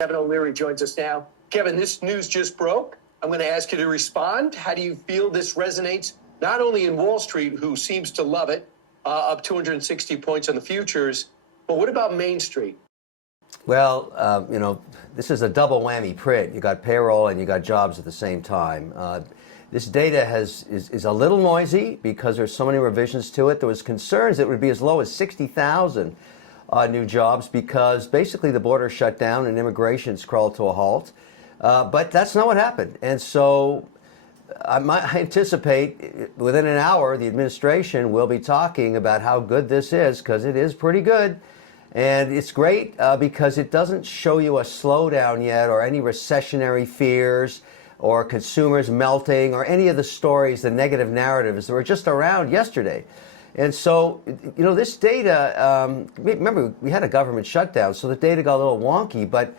Kevin O'Leary joins us now. Kevin, this news just broke. I'm going to ask you to respond. How do you feel this resonates, not only in Wall Street, who seems to love it, up 260 points on the futures, but what about Main Street? Well, this is a double whammy print. You got payroll and you got jobs at the same time. This data is a little noisy because there's so many revisions to it. There was concerns it would be as low as 60,000 new jobs because basically the border shut down and immigration's crawled to a halt. But that's not what happened. And so I anticipate within an hour the administration will be talking about how good this is, because it is pretty good. And it's great because it doesn't show you a slowdown yet or any recessionary fears or consumers melting or any of the stories, the negative narratives that were just around yesterday. And so, this data, remember, we had a government shutdown, so the data got a little wonky, but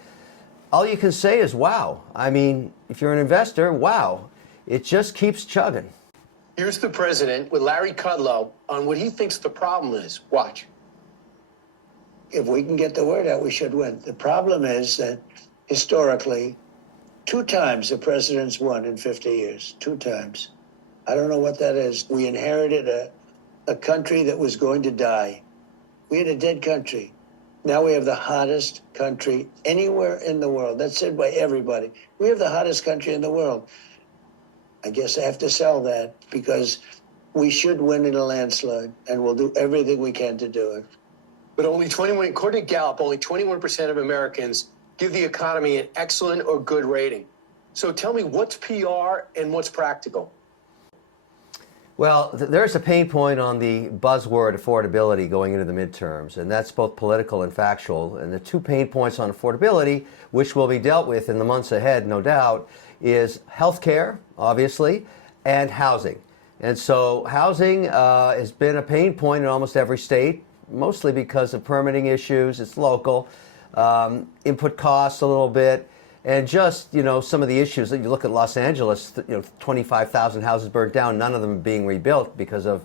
all you can say is, wow. I mean, if you're an investor, wow. It just keeps chugging. Here's the president with Larry Kudlow on what he thinks the problem is. Watch. If we can get the word out, we should win. The problem is that historically, 2 times the president's won in 50 years. 2 times. I don't know what that is. We inherited a country that was going to die. We had a dead country. Now we have the hottest country anywhere in the world. That's said by everybody. We have the hottest country in the world. I guess I have to sell that because we should win in a landslide, and we'll do everything we can to do it. But according to Gallup, only 21% of Americans give the economy an excellent or good rating. So tell me, what's PR and what's practical? Well, there's a pain point on the buzzword affordability going into the midterms, and that's both political and factual. And the 2 pain points on affordability, which will be dealt with in the months ahead, no doubt, is healthcare, obviously, and housing. And so housing has been a pain point in almost every state, mostly because of permitting issues. It's local, input costs a little bit, and just, some of the issues that you look at Los Angeles, 25,000 houses burnt down, none of them being rebuilt because of,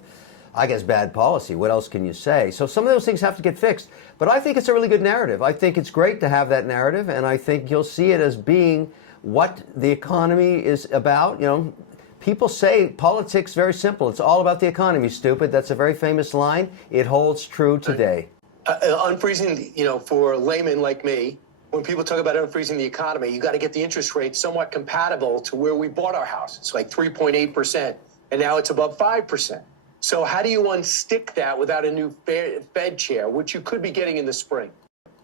I guess, bad policy. What else can you say? So some of those things have to get fixed. But I think it's a really good narrative. I think it's great to have that narrative, and I think you'll see it as being what the economy is about. People say politics very simple. It's all about the economy, stupid. That's a very famous line. It holds true today. Unfreezing, for laymen like me, when people talk about unfreezing the economy, you got to get the interest rate somewhat compatible to where we bought our house. It's like 3.8%, and now it's above 5%. So how do you unstick that without a new Fed chair, which you could be getting in the spring?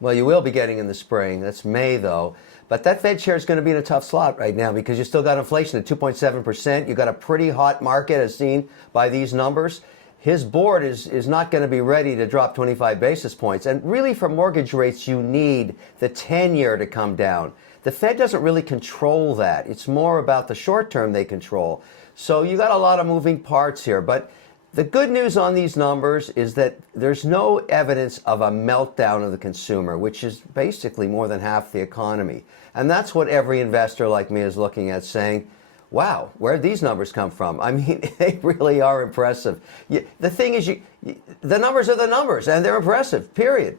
Well, you will be getting in the spring. That's May, though. But that Fed chair is going to be in a tough slot right now because you still got inflation at 2.7%. You got a pretty hot market as seen by these numbers. His board is not going to be ready to drop 25 basis points. And really, for mortgage rates, you need the 10-year to come down. The Fed doesn't really control that. It's more about the short term they control. So you got a lot of moving parts here. But the good news on these numbers is that there's no evidence of a meltdown of the consumer, which is basically more than half the economy. And that's what every investor like me is looking at, saying, wow, where'd these numbers come from? I mean, they really are impressive. The thing is, the numbers are the numbers, and they're impressive, period.